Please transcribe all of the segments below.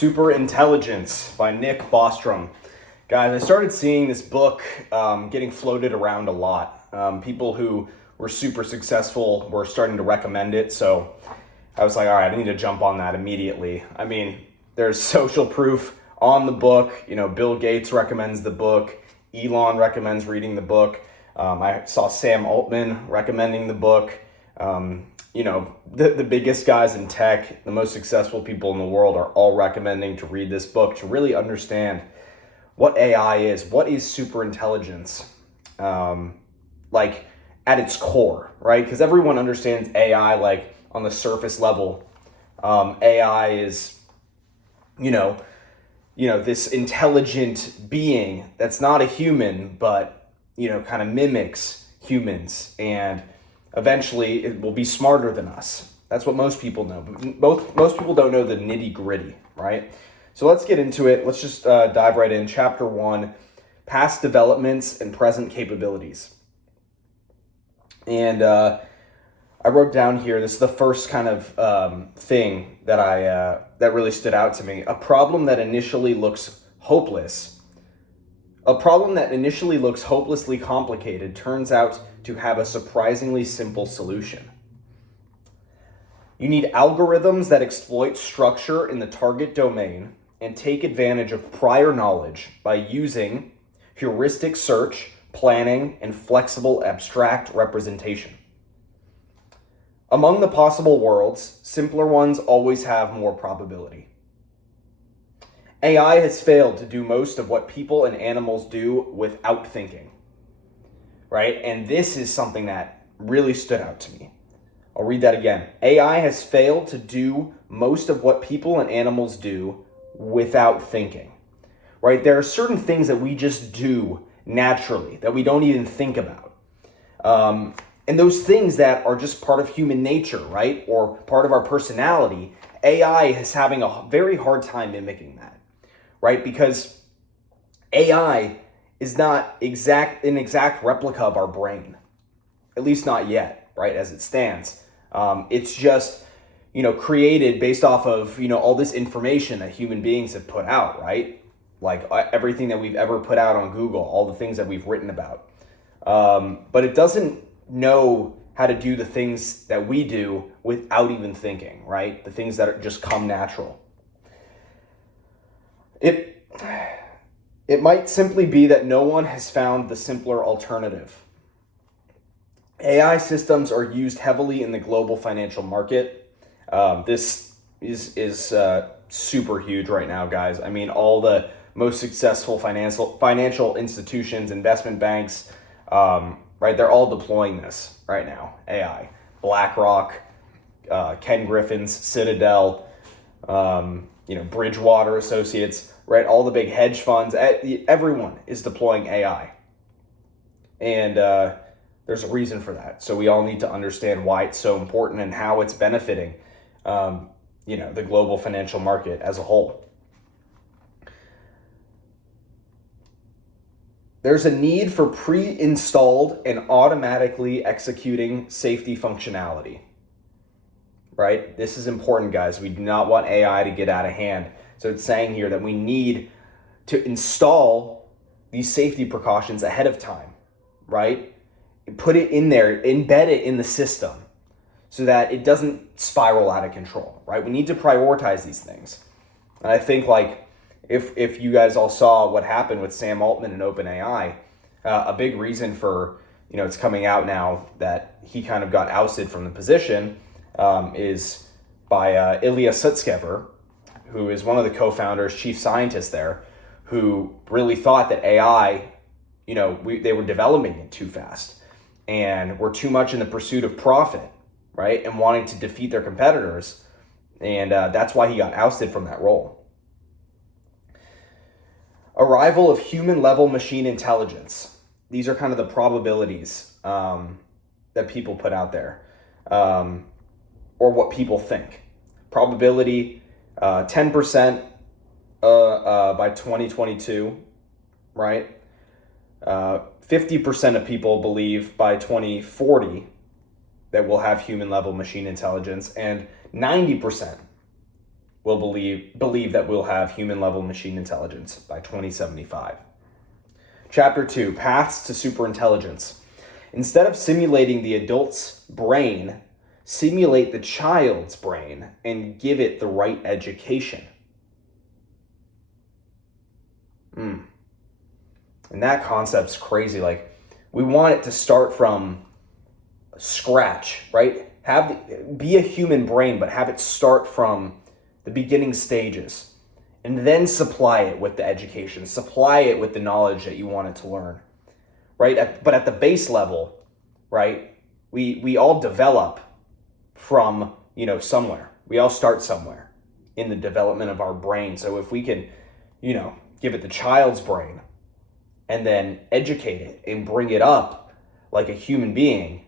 Superintelligence by Nick Bostrom. Guys, I started seeing this book getting floated around a lot. People who were super successful were starting to recommend it, so I was like, all right, I need to jump on that immediately. I mean, there's social proof on the book. You know, Bill Gates recommends the book. Elon recommends reading the book. I saw Sam Altman recommending the book. You know, the biggest guys in tech, the most successful people in the world are all recommending to read this book to really understand what AI is, what is superintelligence, like at its core, right? Because everyone understands AI like on the surface level. AI is, you know, this intelligent being that's not a human, but, you know, kind of mimics humans, and eventually it will be smarter than us. That's what most people know. But most people don't know the nitty gritty, right? So let's get into it. Let's just dive right in. Chapter 1, past developments and present capabilities. And I wrote down here, this is the first kind of thing that that really stood out to me. A problem that initially looks hopeless. A problem that initially looks hopelessly complicated turns out to have a surprisingly simple solution. You need algorithms that exploit structure in the target domain and take advantage of prior knowledge by using heuristic search, planning, and flexible abstract representation. Among the possible worlds, simpler ones always have more probability. AI has failed to do most of what people and animals do without thinking, right? And this is something that really stood out to me. I'll read that again. AI has failed to do most of what people and animals do without thinking, right? There are certain things that we just do naturally that we don't even think about. And those things that are just part of human nature, right? Or part of our personality, AI is having a very hard time mimicking that, right? Because AI is not an exact replica of our brain, at least not yet, right? As it stands. It's just, you know, created based off of, you know, all this information that human beings have put out, right? Like everything that we've ever put out on Google, all the things that we've written about. But it doesn't know how to do the things that we do without even thinking, right? The things that just come natural. It might simply be that no one has found the simpler alternative. AI systems are used heavily in the global financial market. This is super huge right now, guys. I mean, all the most successful financial institutions, investment banks, right? They're all deploying this right now. AI, BlackRock, Ken Griffin's Citadel, you know, Bridgewater Associates, right? All the big hedge funds, everyone is deploying AI. And there's a reason for that. So we all need to understand why it's so important and how it's benefiting, you know, the global financial market as a whole. There's a need for pre-installed and automatically executing safety functionality, right? This is important, guys. We do not want AI to get out of hand. So it's saying here that we need to install these safety precautions ahead of time, right? Put it in there, embed it in the system so that it doesn't spiral out of control, right? We need to prioritize these things. And I think like if you guys all saw what happened with Sam Altman and OpenAI, a big reason for, you know, it's coming out now that he kind of got ousted from the position is by Ilya Sutskever, who is one of the co-founders, chief scientists there, who really thought that AI, you know, they were developing it too fast and were too much in the pursuit of profit, right? And wanting to defeat their competitors. And that's why he got ousted from that role. Arrival of human-level machine intelligence. These are kind of the probabilities that people put out there, or what people think. Probability, 10% by 2022, right? 50% of people believe by 2040 that we'll have human-level machine intelligence, and 90% will believe that we'll have human-level machine intelligence by 2075. Chapter 2, Paths to Superintelligence. Instead of simulating the adult's brain, simulate the child's brain and give it the right education. And that concept's crazy. Like, we want it to start from scratch, right? Be a human brain, but have it start from the beginning stages, and then supply it with the education, supply it with the knowledge that you want it to learn, right? But at the base level, right, we all develop from, somewhere. We all start somewhere in the development of our brain. So if we can, give it the child's brain and then educate it and bring it up like a human being,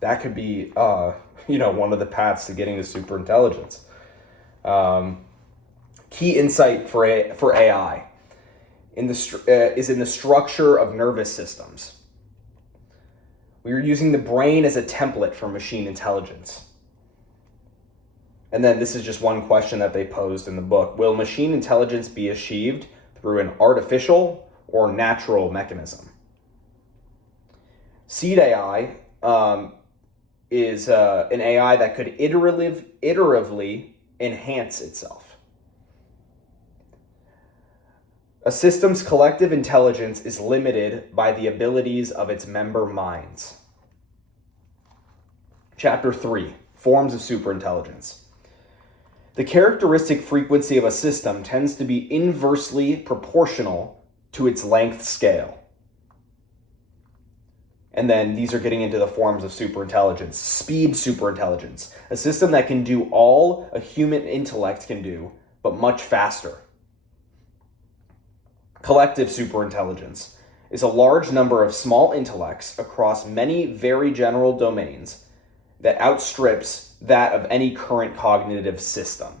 that could be, one of the paths to getting to superintelligence. Key insight for AI is in the structure of nervous systems. We are using the brain as a template for machine intelligence. And then this is just one question that they posed in the book. Will machine intelligence be achieved through an artificial or natural mechanism? Seed AI is an AI that could iteratively enhance itself. A system's collective intelligence is limited by the abilities of its member minds. Chapter 3, Forms of Superintelligence. The characteristic frequency of a system tends to be inversely proportional to its length scale. And then these are getting into the forms of superintelligence. Speed superintelligence, a system that can do all a human intellect can do, but much faster. Collective superintelligence is a large number of small intellects across many very general domains that outstrips that of any current cognitive system.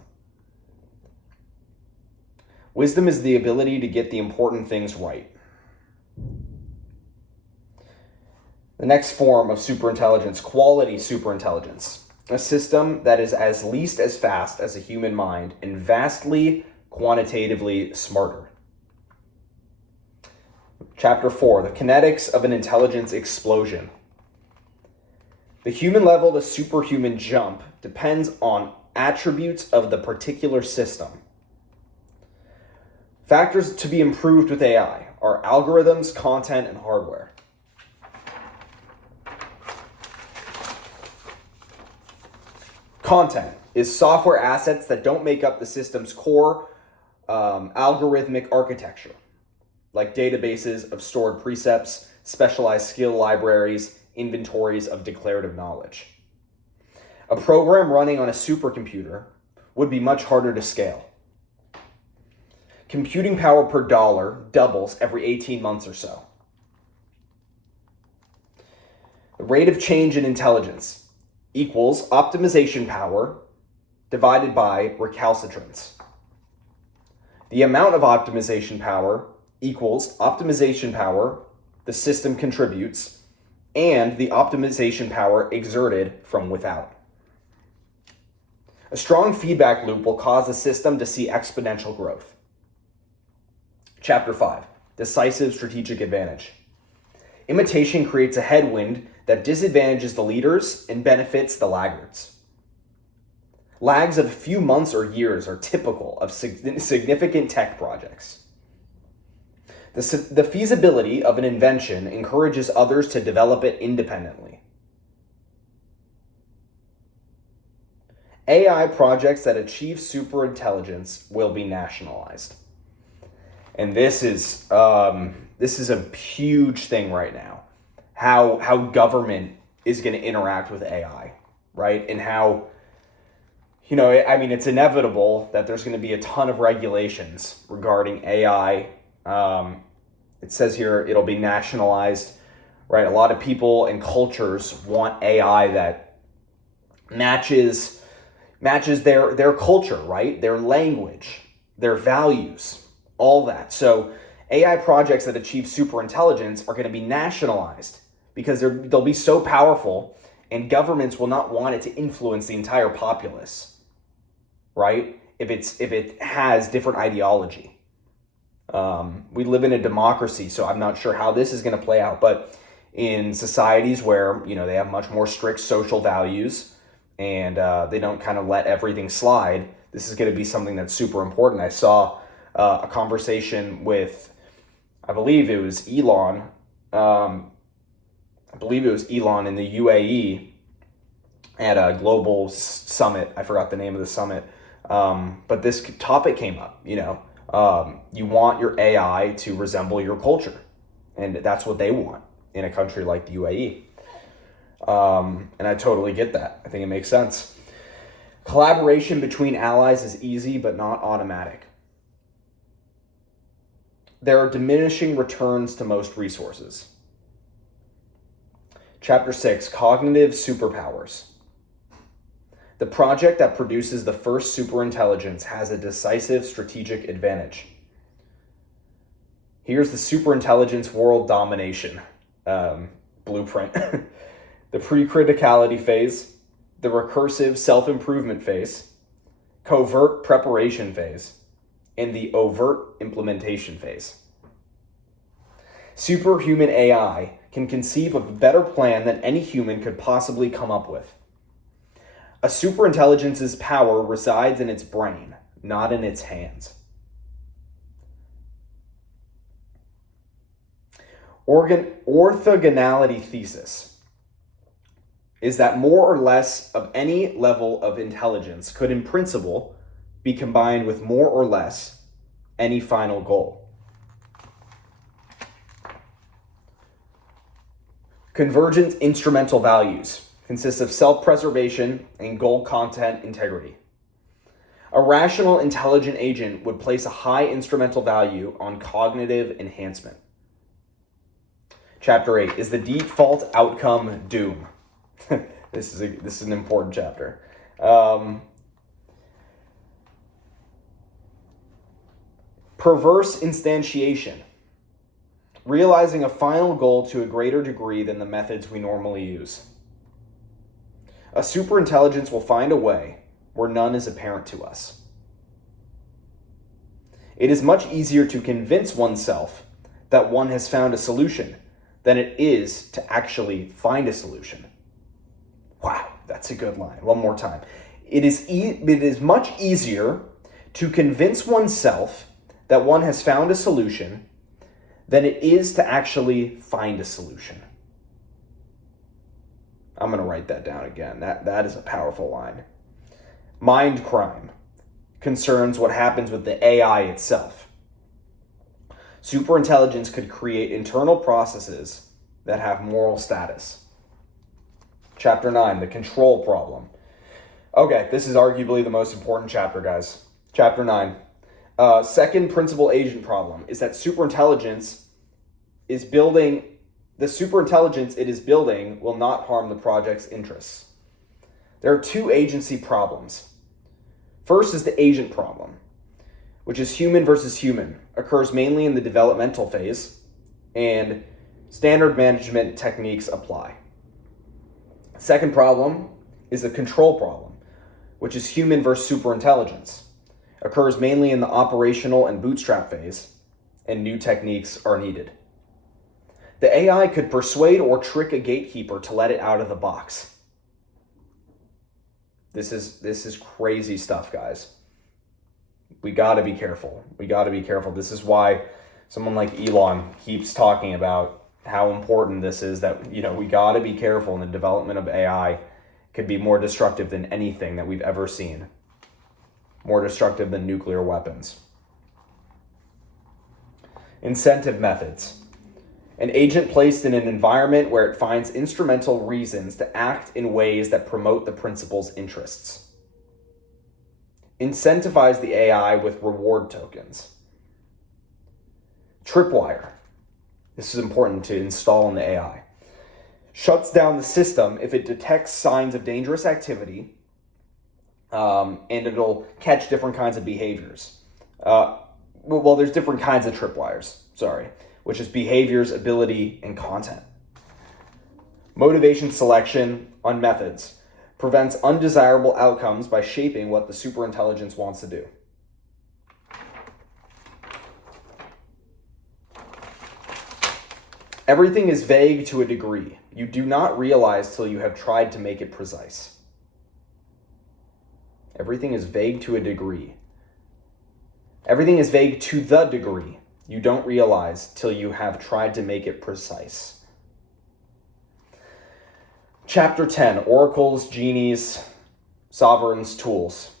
Wisdom is the ability to get the important things right. The next form of superintelligence, quality superintelligence, a system that is at least as fast as a human mind and vastly quantitatively smarter. Chapter 4, the kinetics of an intelligence explosion. The human level to superhuman jump depends on attributes of the particular system. Factors to be improved with AI are algorithms, content, and hardware. Content is software assets that don't make up the system's core algorithmic architecture, like databases of stored precepts, specialized skill libraries, inventories of declarative knowledge. A program running on a supercomputer would be much harder to scale. Computing power per dollar doubles every 18 months or so. The rate of change in intelligence equals optimization power divided by recalcitrance. The amount of optimization power equals optimization power the system contributes and the optimization power exerted from without. A strong feedback loop will cause the system to see exponential growth. Chapter 5, Decisive Strategic Advantage. Imitation creates a headwind that disadvantages the leaders and benefits the laggards. Lags of a few months or years are typical of significant tech projects. The feasibility of an invention encourages others to develop it independently. AI projects that achieve superintelligence will be nationalized. And this is a huge thing right now. How government is going to interact with AI, right? And how, it's inevitable that there's going to be a ton of regulations regarding AI. It says here it'll be nationalized, right? A lot of people and cultures want AI that matches their culture, right? Their language, their values, all that. So AI projects that achieve superintelligence are going to be nationalized because they'll be so powerful and governments will not want it to influence the entire populace. right? If it has different ideology. We live in a democracy, so I'm not sure how this is going to play out, but in societies where, they have much more strict social values and they don't kind of let everything slide, this is going to be something that's super important. I saw a conversation with, I believe it was Elon in the UAE at a global summit. I forgot the name of the summit. But this topic came up, you want your AI to resemble your culture. And that's what they want in a country like the UAE. And I totally get that. I think it makes sense. Collaboration between allies is easy, but not automatic. There are diminishing returns to most resources. Chapter 6, Cognitive Superpowers. The project that produces the first superintelligence has a decisive strategic advantage. Here's the superintelligence world domination blueprint. The pre-criticality phase, the recursive self-improvement phase, covert preparation phase, and the overt implementation phase. Superhuman AI can conceive of a better plan than any human could possibly come up with. A superintelligence's power resides in its brain, not in its hands. Orthogonality thesis is that more or less of any level of intelligence could, in principle, be combined with more or less any final goal. Convergent instrumental values consists of self-preservation and goal content integrity. A rational, intelligent agent would place a high instrumental value on cognitive enhancement. Chapter 8, is the default outcome doom? This is an important chapter. Perverse instantiation. Realizing a final goal to a greater degree than the methods we normally use. A superintelligence will find a way where none is apparent to us. It is much easier to convince oneself that one has found a solution than it is to actually find a solution. Wow, that's a good line. One more time. It is much easier to convince oneself that one has found a solution than it is to actually find a solution. I'm going to write that down again. That is a powerful line. Mind crime concerns what happens with the AI itself. Superintelligence could create internal processes that have moral status. Chapter 9, the control problem. Okay, this is arguably the most important chapter, guys. Chapter 9. Second principal agent problem is that the superintelligence it is building will not harm the project's interests. There are two agency problems. First is the agent problem, which is human versus human, occurs mainly in the developmental phase, and standard management techniques apply. Second problem is the control problem, which is human versus superintelligence, occurs mainly in the operational and bootstrap phase, and new techniques are needed. The AI could persuade or trick a gatekeeper to let it out of the box. This is crazy stuff, guys. We got to be careful. This is why someone like Elon keeps talking about how important this is, that, we got to be careful in the development of AI. It could be more destructive than anything that we've ever seen. More destructive than nuclear weapons. Incentive methods. An agent placed in an environment where it finds instrumental reasons to act in ways that promote the principal's interests. Incentivize the AI with reward tokens. Tripwire. This is important to install in the AI. Shuts down the system if it detects signs of dangerous activity, and it'll catch different kinds of behaviors. There's different kinds of tripwires, which is behaviors, ability, and content. Motivation selection on methods. prevents undesirable outcomes by shaping what the superintelligence wants to do. Everything is vague to a degree. You do not realize till you have tried to make it precise. Everything is vague to a degree. Everything is vague to the degree you don't realize till you have tried to make it precise. Chapter 10, Oracles, Genies, Sovereigns, Tools.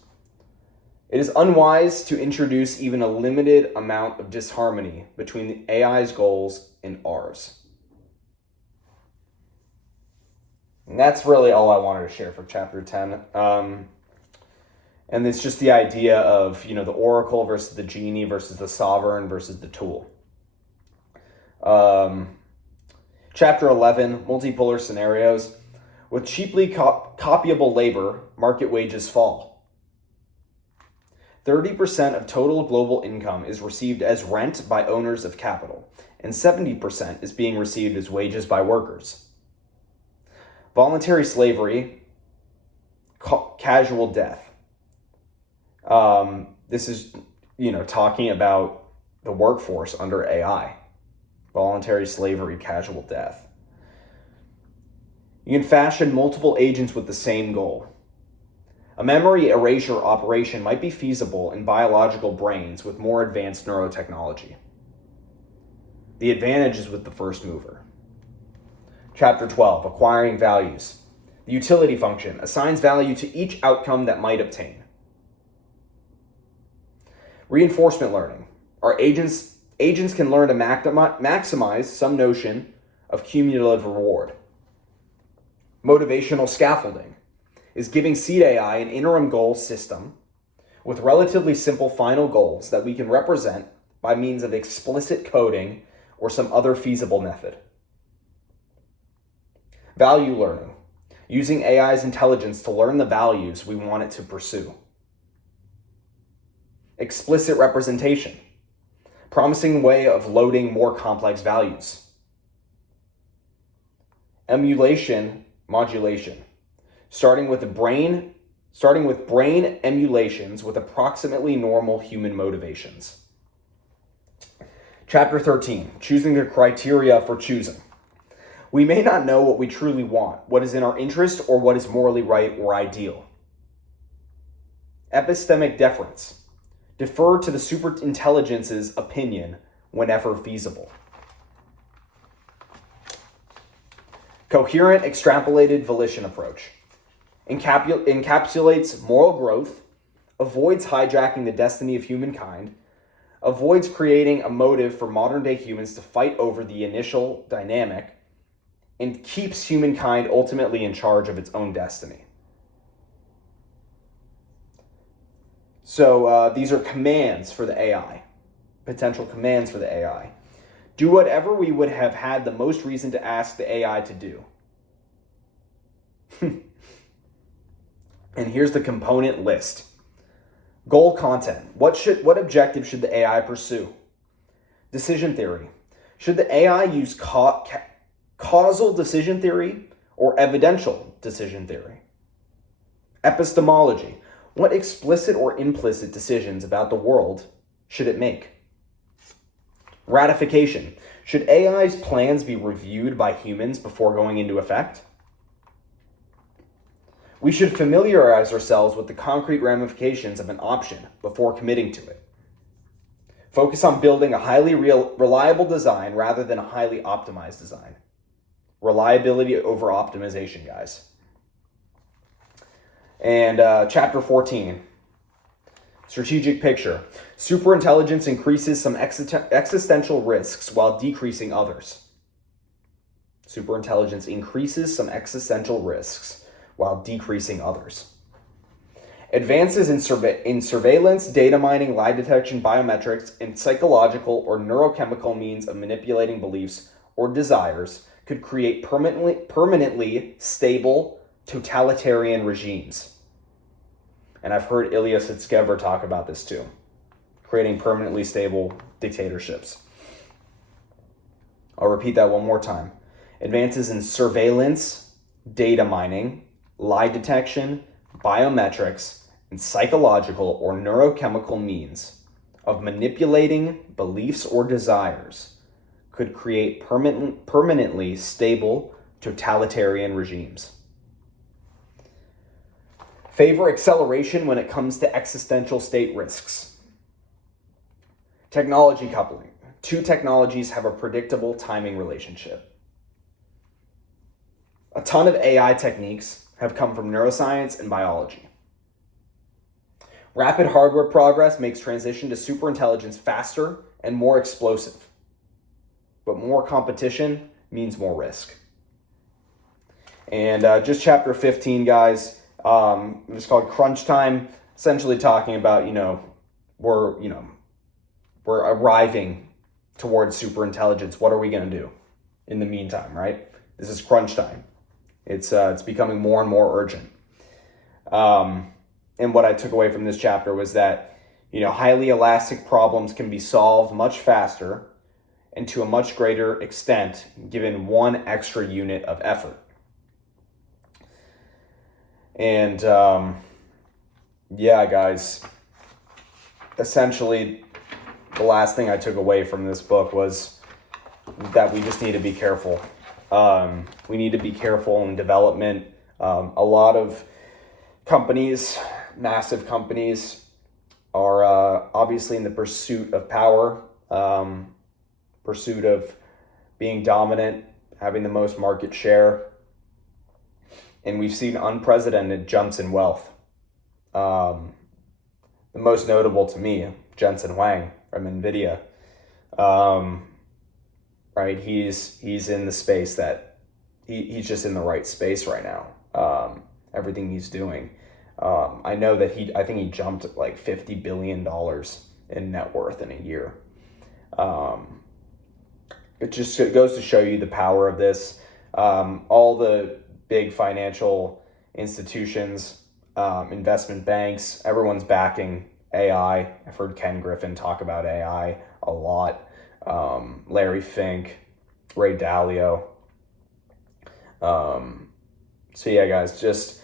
It is unwise to introduce even a limited amount of disharmony between the AI's goals and ours. And that's really all I wanted to share for chapter 10. And it's just the idea of, the oracle versus the genie versus the sovereign versus the tool. Chapter 11, multipolar scenarios. With cheaply copyable labor, market wages fall. 30% of total global income is received as rent by owners of capital, and 70% is being received as wages by workers. Voluntary slavery, casual death. This is, talking about the workforce under AI. Voluntary slavery, casual death. You can fashion multiple agents with the same goal. A memory erasure operation might be feasible in biological brains with more advanced neurotechnology. The advantage is with the first mover. Chapter 12, Acquiring Values. The utility function assigns value to each outcome that might obtain. Reinforcement learning. Our agents can learn to maximize some notion of cumulative reward. Motivational scaffolding is giving seed AI an interim goal system with relatively simple final goals that we can represent by means of explicit coding or some other feasible method. Value learning, using AI's intelligence to learn the values we want it to pursue. Explicit representation, promising way of loading more complex values. Emulation modulation, starting with brain emulations with approximately normal human motivations. Chapter 13, Choosing the criteria for choosing. We may not know what we truly want, what is in our interest, or what is morally right or ideal. Epistemic deference. Defer to the superintelligence's opinion whenever feasible. Coherent extrapolated volition approach. Encapsulates moral growth, avoids hijacking the destiny of humankind, avoids creating a motive for modern day humans to fight over the initial dynamic, and keeps humankind ultimately in charge of its own destiny. So these are commands for the AI, potential commands for the AI. Do whatever we would have had the most reason to ask the AI to do. And here's the component list. Goal content. What objective should the AI pursue? Decision theory. Should the AI use causal decision theory or evidential decision theory? Epistemology. What explicit or implicit decisions about the world should it make? Ratification. Should AI's plans be reviewed by humans before going into effect? We should familiarize ourselves with the concrete ramifications of an option before committing to it. Focus on building a highly reliable design rather than a highly optimized design. Reliability over optimization, guys. And chapter 14, strategic picture. Superintelligence increases some existential risks while decreasing others. Superintelligence increases some existential risks while decreasing others. Advances in surveillance, data mining, lie detection, biometrics, and psychological or neurochemical means of manipulating beliefs or desires could create permanently stable totalitarian regimes. And I've heard Ilya Sutskever talk about this too, creating permanently stable dictatorships. I'll repeat that one more time. Advances in surveillance, data mining, lie detection, biometrics, and psychological or neurochemical means of manipulating beliefs or desires could create permanently stable totalitarian regimes. Favor acceleration when it comes to existential state risks. Technology coupling. Two technologies have a predictable timing relationship. A ton of AI techniques have come from neuroscience and biology. Rapid hardware progress makes transition to superintelligence faster and more explosive. But more competition means more risk. And just chapter 15, guys, it's called Crunch Time, essentially talking about, we're arriving towards superintelligence. What are we going to do in the meantime, right? This is crunch time. It's becoming more and more urgent. And what I took away from this chapter was that, highly elastic problems can be solved much faster and to a much greater extent given one extra unit of effort. And guys, essentially the last thing I took away from this book was that we just need to be careful. We need to be careful in development. A lot of companies, massive companies, are obviously in the pursuit of power, pursuit of being dominant, having the most market share. And we've seen unprecedented jumps in wealth. The most notable to me, Jensen Huang from Nvidia. Right, he's in the space that he's just in the right space right now. Everything he's doing. I know that I think he jumped like $50 billion in net worth in a year. It goes to show you the power of this. All the big financial institutions, investment banks, everyone's backing AI. I've heard Ken Griffin talk about AI a lot. Larry Fink, Ray Dalio. So yeah, guys, just,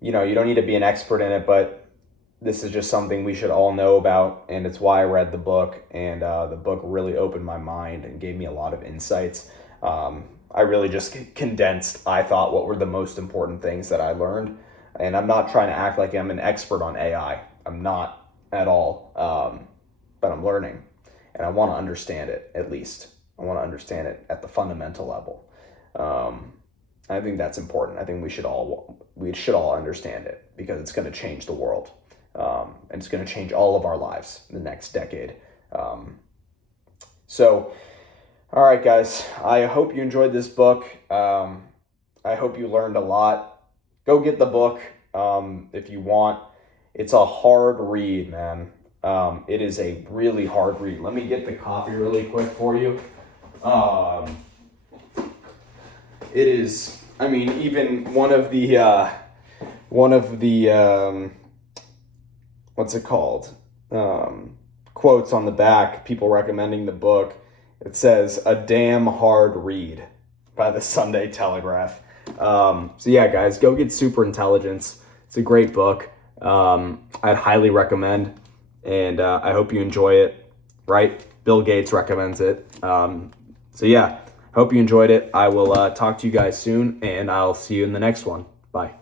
you don't need to be an expert in it, but this is just something we should all know about. And it's why I read the book, and the book really opened my mind and gave me a lot of insights. I really just condensed, I thought, what were the most important things that I learned. And I'm not trying to act like I'm an expert on AI. I'm not at all, but I'm learning. And I want to understand it, at least. I want to understand it at the fundamental level. I think that's important. I think we should all understand it, because it's going to change the world. And it's going to change all of our lives in the next decade. All right, guys, I hope you enjoyed this book. I hope you learned a lot. Go get the book if you want. It's a hard read, man. It is a really hard read. Let me get the copy really quick for you. It is, even one of the what's it called? Quotes on the back, people recommending the book. It says, "A damn hard read," by the Sunday Telegraph. So yeah, guys, go get Superintelligence. It's a great book. I'd highly recommend, and I hope you enjoy it, right? Bill Gates recommends it. So yeah, hope you enjoyed it. I will talk to you guys soon, and I'll see you in the next one. Bye.